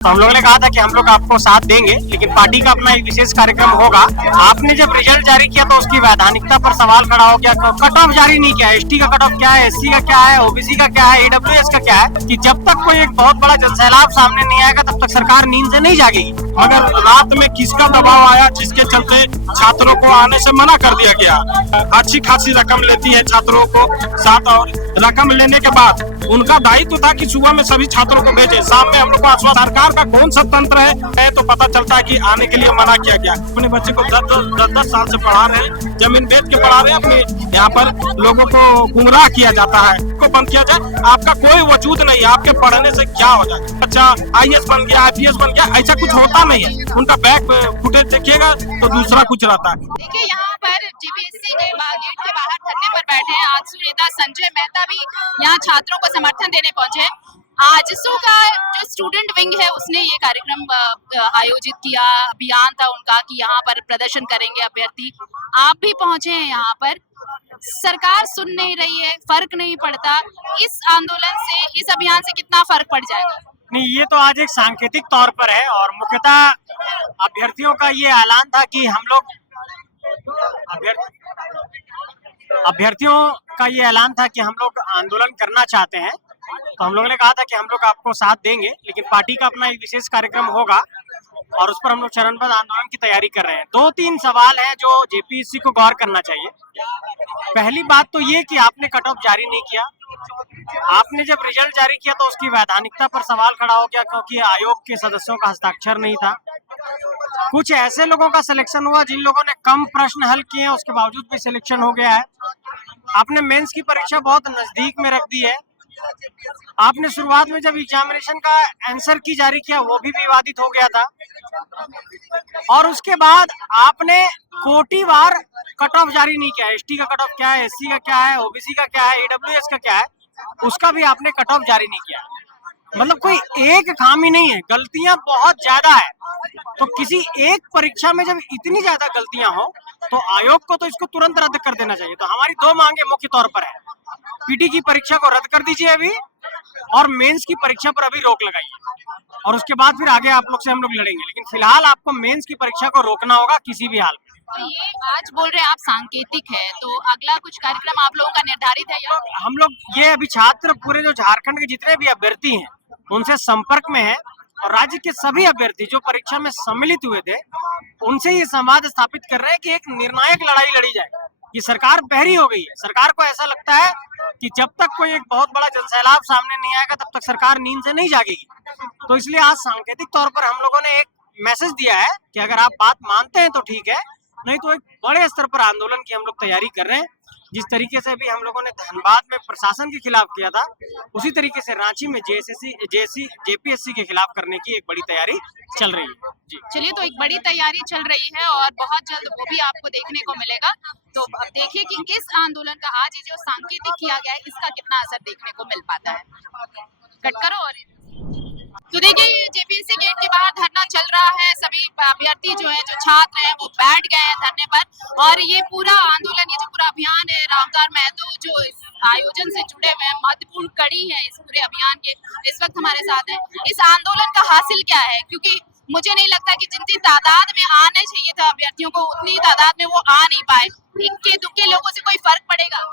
तो हम लोगों ने कहा था कि हम लोग आपको साथ देंगे, लेकिन पार्टी का अपना एक विशेष कार्यक्रम होगा। आपने जब रिजल्ट जारी किया तो उसकी वैधानिकता पर सवाल खड़ा हो गया। कट ऑफ जारी नहीं किया, एसटी का कट ऑफ क्या है, एससी का क्या है, ओबीसी का क्या है, ईडब्ल्यूएस का क्या है, कि जब तक कोई एक बहुत बड़ा जनसैलाब सामने नहीं आएगा तब तक सरकार नींद से नहीं जागेगी। मगर रात में किसका दबाव आया जिसके चलते छात्रों को आने से मना कर दिया गया। अच्छी खासी रकम लेती है छात्रों को साथ, और रकम लेने के बाद उनका दायित्व था कि सुबह में सभी छात्रों को भेजे, शाम में हम लोग को आश्वासन। सरकार का कौन सा तंत्र है तो पता चलता है कि आने के लिए मना किया गया। अपने बच्चे को 10 साल से पढ़ा रहे हैं, जमीन बेच के पढ़ा रहे हैं, अपने यहाँ पर लोगों को गुमराह किया जाता है। को बंद किया जाए, आपका कोई वजूद नहीं है, आपके पढ़ने से क्या हो जाए। अच्छा आईएएस बन गया, आईपीएस बन गया, ऐसा कुछ होता नहीं है। उनका बैक फुटेज देखिएगा तो दूसरा कुछ रहता है। देखिए यहाँ पर जेपीएससी के गेट के बाहर धरने पर बैठे हैं आजसू नेता संजय मेहता भी यहाँ छात्रों को समर्थन देने पहुंचे। आजसू का जो स्टूडेंट विंग है उसने ये कार्यक्रम आयोजित किया, अभियान था उनका कि यहाँ पर प्रदर्शन करेंगे अभ्यर्थी। आप भी पहुंचे हैं यहाँ पर, सरकार सुन नहीं रही है, फर्क नहीं पड़ता। इस आंदोलन से, इस अभियान से कितना फर्क पड़ जाएगा? नहीं, ये तो आज एक सांकेतिक तौर पर है और मुख्यतः अभ्यर्थियों का ये ऐलान था कि हम लोग अभ्यर्थियों का ये ऐलान था कि हम लोग आंदोलन करना चाहते हैं। तो हम लोगों ने कहा था कि हम लोग आपको साथ देंगे, लेकिन पार्टी का अपना एक विशेष कार्यक्रम होगा और उस पर हम लोग चरणबद्ध आंदोलन की तैयारी कर रहे हैं। 2-3 सवाल हैं जो जेपीएससी को गौर करना चाहिए। पहली बात तो ये कि आपने कट ऑफ जारी नहीं किया। आपने जब रिजल्ट जारी किया तो उसकी वैधानिकता पर सवाल खड़ा हो गया, क्योंकि आयोग के सदस्यों का हस्ताक्षर नहीं था। कुछ ऐसे लोगों का सिलेक्शन हुआ जिन लोगों ने कम प्रश्न हल किए हैं, उसके बावजूद भी सिलेक्शन हो गया है। आपने मेंस की परीक्षा बहुत नजदीक में रख दी है। आपने शुरुआत में जब एग्जामिनेशन का आंसर की जारी किया वो भी विवादित हो गया था, और उसके बाद आपने कोटिवार कट ऑफ जारी नहीं किया। एसटी का कट ऑफ क्या है, एससी का क्या है, ओबीसी का क्या है, ईडब्ल्यूएस का क्या है, उसका भी आपने कट ऑफ जारी नहीं किया। मतलब कोई एक खामी नहीं है, गलतियां बहुत ज्यादा है। तो किसी एक परीक्षा में जब इतनी ज्यादा गलतियां हो तो आयोग को तो इसको तुरंत रद्द कर देना चाहिए। तो हमारी 2 मांगे मुख्य तौर पर है, पीटी की परीक्षा को रद्द कर दीजिए अभी, और मेंस की परीक्षा पर अभी रोक लगाइए, और उसके बाद फिर आगे आप लोग से हम लोग लड़ेंगे। लेकिन फिलहाल आपको मेंस की परीक्षा को रोकना होगा किसी भी हाल में। तो ये आज बोल रहे हैं आप सांकेतिक है, तो अगला कुछ कार्यक्रम आप लोगों का निर्धारित है या? हम लोग ये अभी छात्र पूरे जो झारखंड के जितने भी अभ्यर्थी हैं उनसे संपर्क में है, और राज्य के सभी अभ्यर्थी जो परीक्षा में सम्मिलित हुए थे उनसे ये संवाद स्थापित कर रहे हैं कि एक निर्णायक लड़ाई लड़ी जाए। ये सरकार बहरी हो गई है। सरकार को ऐसा लगता है कि जब तक कोई एक बहुत बड़ा जनसैलाब सामने नहीं आएगा तब तक सरकार नींद से नहीं जागेगी। तो इसलिए आज सांकेतिक तौर पर हम लोगों ने एक मैसेज दिया है कि अगर आप बात मानते हैं तो ठीक है, नहीं तो एक बड़े स्तर पर आंदोलन की हम लोग तैयारी कर रहे हैं। जिस तरीके से भी हम लोगों ने धनबाद में प्रशासन के खिलाफ किया था, उसी तरीके से रांची में जेपीएससी के खिलाफ करने की एक बड़ी तैयारी चल रही है। जी चलिए, तो एक बड़ी तैयारी चल रही है और बहुत जल्द वो भी आपको देखने को मिलेगा। तो अब देखिए कि किस आंदोलन का आज ये जो सांकेतिक किया गया है इसका कितना असर देखने को मिल पाता है। कट करो। और तो देखिए ये जेपीएससी गेट के बाहर धरना चल रहा है। सभी अभ्यर्थी जो है, जो छात्र हैं, वो बैठ गए हैं धरने पर, और ये पूरा आंदोलन, ये जो पूरा अभियान है, रामदार महतो जो इस आयोजन से जुड़े हुए हैं, महत्वपूर्ण कड़ी है इस पूरे अभियान के, इस वक्त हमारे साथ है। इस आंदोलन का हासिल क्या है? क्योंकि मुझे नहीं लगता कि जितनी तादाद में आना चाहिए था अभ्यर्थियों को, उतनी तादाद में वो आ नहीं पाए। इक्के दुक्के लोगों से कोई फर्क पड़ेगा?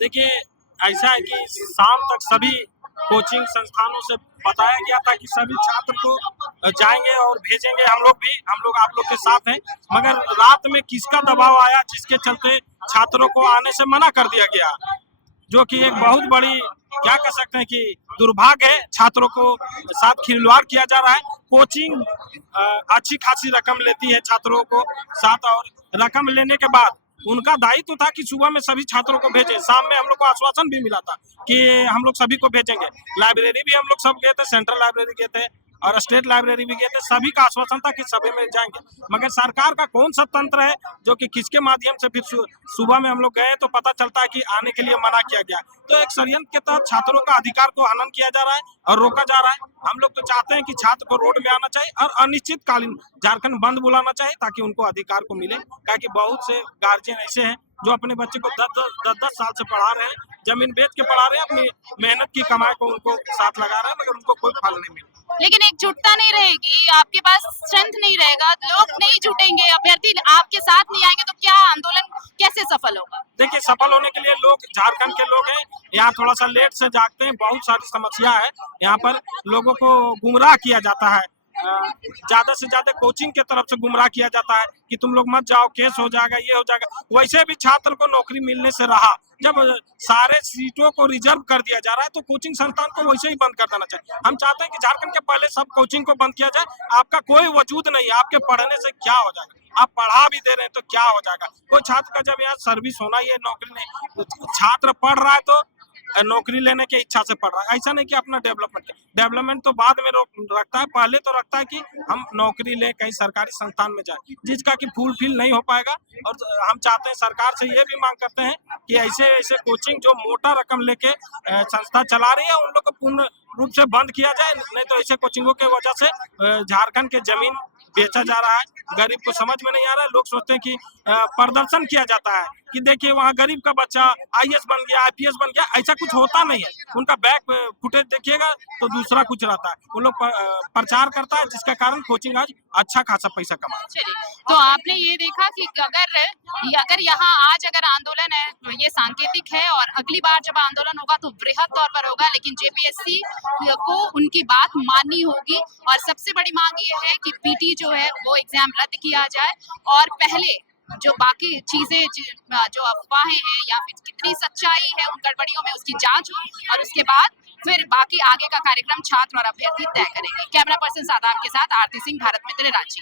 देखिए ऐसा है कि शाम तक सभी कोचिंग संस्थानों से बताया गया था कि सभी छात्र को जाएंगे और भेजेंगे। हम लोग आप लोग के साथ हैं। मगर रात में किसका दबाव आया जिसके चलते छात्रों को आने से मना कर दिया गया, जो कि एक बहुत बड़ी, क्या कह सकते हैं कि दुर्भाग्य है। छात्रों को साथ खिलवाड़ किया जा रहा है। कोचिंग अच्छी खासी रकम लेती है छात्रों को साथ, और रकम लेने के बाद उनका दायित्व था कि सुबह में सभी छात्रों को भेजें। शाम में हम लोग को आश्वासन भी मिला था कि हम लोग सभी को भेजेंगे। लाइब्रेरी भी हम लोग सब गए थे, सेंट्रल लाइब्रेरी गए थे और स्टेट लाइब्रेरी भी गए थे। सभी का आश्वासन था कि सभी में जाएंगे। मगर सरकार का कौन सा तंत्र है जो कि किसके माध्यम से फिर सुबह में हम लोग गए तो पता चलता है कि आने के लिए मना किया गया। तो एक षड्यंत्र के तहत छात्रों का अधिकार को हनन किया जा रहा है और रोका जा रहा है। हम लोग तो चाहते हैं कि छात्र को रोड में आना चाहिए और अनिश्चितकालीन झारखंड बंद बुलाना चाहिए ताकि उनको अधिकार को मिले। क्योंकि बहुत से गार्जियन ऐसे हैं जो अपने बच्चे को 10-10 साल से पढ़ा रहे हैं, जमीन बेच के पढ़ा रहे हैं, अपनी मेहनत की कमाई को उनको साथ लगा रहे हैं, मगर उनको कोई फल नहीं मिल रहा। लेकिन एकजुटता नहीं रहेगी, आपके पास स्ट्रेंथ नहीं रहेगा, लोग नहीं जुटेंगे, अभ्यर्थी आपके साथ नहीं आएंगे, तो क्या आंदोलन कैसे सफल होगा? देखिए, सफल होने के लिए लोग, झारखंड के लोग हैं, यहाँ थोड़ा सा लेट से जागते हैं, बहुत सारी समस्या है यहाँ पर, लोगों को गुमराह किया जाता है, ज्यादा से ज्यादा कोचिंग के तरफ से गुमराह किया जाता है कि तुम लोग मत जाओ, केस हो जाएगा, ये हो जाएगा। वैसे भी छात्र को नौकरी मिलने से रहा, जब सारे सीटों को रिजर्व कर दिया जा रहा है तो कोचिंग संस्थान को वैसे ही बंद कर देना चाहिए। हम चाहते हैं कि झारखंड के पहले सब कोचिंग को बंद किया जाए। आपका कोई वजूद नहीं है, आपके पढ़ने से क्या हो जाएगा? आप पढ़ा भी दे रहे हैं तो क्या हो जाएगा? कोई छात्र का जब यहाँ सर्विस होना ही है, नौकरी नहीं, छात्र पढ़ रहा है तो नौकरी लेने की इच्छा से पढ़ रहा है, ऐसा नहीं कि अपना डेवलपमेंट तो बाद में रखता है, पहले तो रखता है कि हम नौकरी ले, कहीं सरकारी संस्थान में जाए, जिसका कि फुलफिल नहीं हो पाएगा। और हम चाहते हैं, सरकार से ये भी मांग करते हैं कि ऐसे ऐसे कोचिंग जो मोटा रकम लेके संस्था चला रही है, उन लोग को पूर्ण रूप से बंद किया जाए, नहीं तो ऐसे कोचिंगों के वजह से झारखंड के जमीन बेचा जा रहा है। गरीब को समझ में नहीं आ रहा है, लोग सोचते हैं कि प्रदर्शन किया जाता है कि देखिए वहाँ गरीब का बच्चा IAS बन गया, IPS बन गया, ऐसा कुछ होता नहीं है। उनका बैक फुटेज देखिएगा तो दूसरा कुछ रहता है, वो लोग प्रचार करता है, जिसके कारण कोचिंग आज अच्छा खासा पैसा कमा। चलिए, तो आपने ये देखा कि अगर यहाँ आज अगर आंदोलन है तो ये सांकेतिक है, और अगली बार जब आंदोलन होगा तो वृहद तौर पर होगा, लेकिन JPSC को उनकी बात माननी होगी। और सबसे बड़ी मांग ये है कि PT जो है वो एग्जाम रद्द किया जाए, और पहले जो बाकी चीजें जो अफवाहें हैं या फिर कितनी सच्चाई है उन गड़बड़ियों में, उसकी जांच हो, और उसके बाद फिर बाकी आगे का कार्यक्रम छात्र और अभ्यर्थी तय करेंगे। कैमरा पर्सन सादाब के साथ आरती सिंह, भारत मित्र, रांची।